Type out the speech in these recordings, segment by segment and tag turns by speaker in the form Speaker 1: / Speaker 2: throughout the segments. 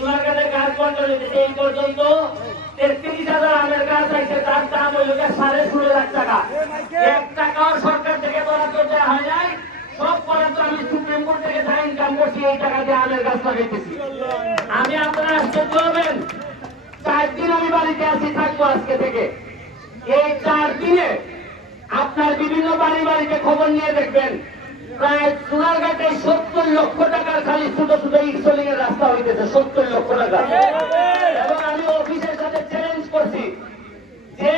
Speaker 1: চুনারঘাটে গাছ বন্টন হইতেছে এই পর্যন্ত। তেত্রিশ হাজার আমের আছে, তার দাম হইল গিয়ে সাড়ে ষোলো লাখ টাকা। এক টাকাও সরকার থেকে বরাদ্দ দেওয়া হয় নাই। আমি সুপ্রিম কোর্ট থেকে আপনারা চার দিন আমি বাড়িতে থাকব আজকে থেকে। এই চার দিনে আপনার বিভিন্ন বাড়ি বাড়িতে খবর নিয়ে দেখবেন। প্রায় সোনারঘাটে সত্তর লক্ষ টাকার খালি ছোট ছোট ইসলিং এর রাস্তা হইতেছে, সত্তর লক্ষ টাকা। এবং আমি অফিসের সাথে চ্যালেঞ্জ করছি যে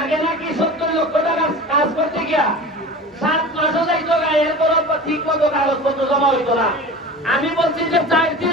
Speaker 1: আগে নাকি সত্তর লক্ষ টাকার কাজ করতে গিয়া সাত মাসও যাইতো না এরপর ঠিক মতো কাগজপত্র জমা হইতো না। আমি বলছি যে চার দিন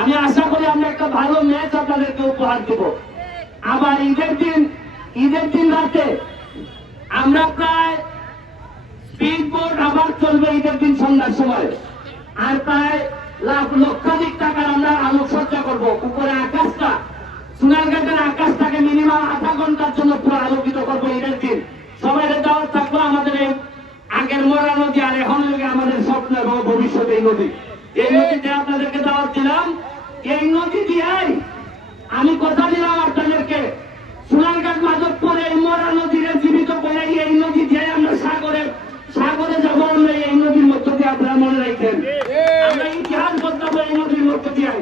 Speaker 1: আমি আশা করি আমরা একটা ভালো ম্যাচ আপনাদেরকে উপহার দেব। আবার ঈদের দিন ঈদের দিন রাতে আমরা প্রায় স্পিড বোট আবার চলবে ঈদের দিন সন্ধ্যার সময়। আর প্রায় লাখ, লক্ষাধিক টাকার আমরা আলোকসজ্জা করব। উপরে আকাশটা সোনারঘাটের আকাশটাকে মিনিমাম আধা ঘণ্টার জন্য পুরো আলোকিত করব ঈদের দিন। সবাই দাওয়াত থাকব আমাদের আগের মরা নদী আর এখন আমাদের স্বপ্ন এবং ভবিষ্যতে এই নদী। এই নদীতে আপনাদেরকে দাওয়াত দিলাম, এই নদী দিয়াই আমি কথা দিলাম আপনাদেরকে। সোনারঘাট, মাধবপুর, এই মরা নদীরে জীবিত করে এই নদী দিয়ে আমরা সাগরে সাগরে যাব, আমরা এই নদীর মধ্য দিয়ে আপনারা মনে রাখেন আমরা ইতিহাস বদলাবো এই নদীর মধ্য দিয়ে।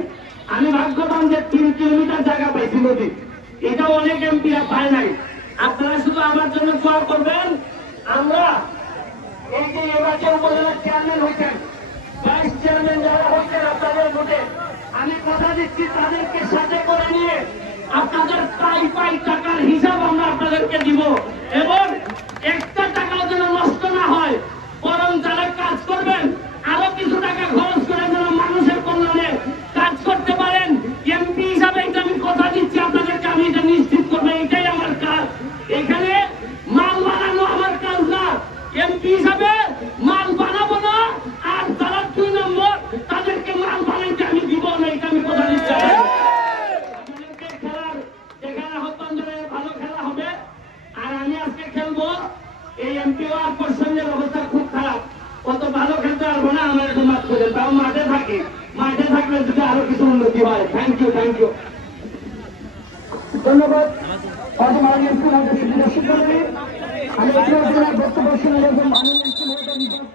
Speaker 1: আমি ভাগ্যবান যে তিন কিলোমিটার জায়গা পাইছি নদী। এটা অনেক এমপিরা পায় নাই। আপনারা শুধু আমার জন্য দোয়া করবেন। আমরা এই যে এবার উপজেলার চেয়ারম্যান ভাইস চেয়ারম্যান যারা হয়েছেন আপনাদের ভোটে, আমি কথা দিচ্ছি তাদেরকে সাথে করে নিয়ে আপনাদের পাই পাই টাকার হিসাব আমরা আপনাদেরকে দিব এবং একটা টাকাও যেন নষ্ট না হয়, বরং যারা কাজ করবেন, আরও কিছু টাকা খরচ করে যেন মানুষের কল্যাণে কাজ করতে পারেন। এমপি হিসাবে এটা আমি কথা দিচ্ছি, আপনাদেরকে আমি এটা নিশ্চিত করব, এটাই আমার কাজ। এখানে মাল বানানো আমার কাজ না। এমপি হিসাবে মাল এই এমপিও আকর্ষণের অবস্থা খুব খারাপ। অত ভালো খেলতে পারব না, আমার একটু মাঠ খোঁজেন তাও মাঠে থাকে। মাঠে থাকলে যদি আরও কিছু উন্নতি হয়। থ্যাংক ইউ থ্যাংক ইউ
Speaker 2: ধন্যবাদ। মাননীয় স্কুল বক্তব্য শুনে মাননীয়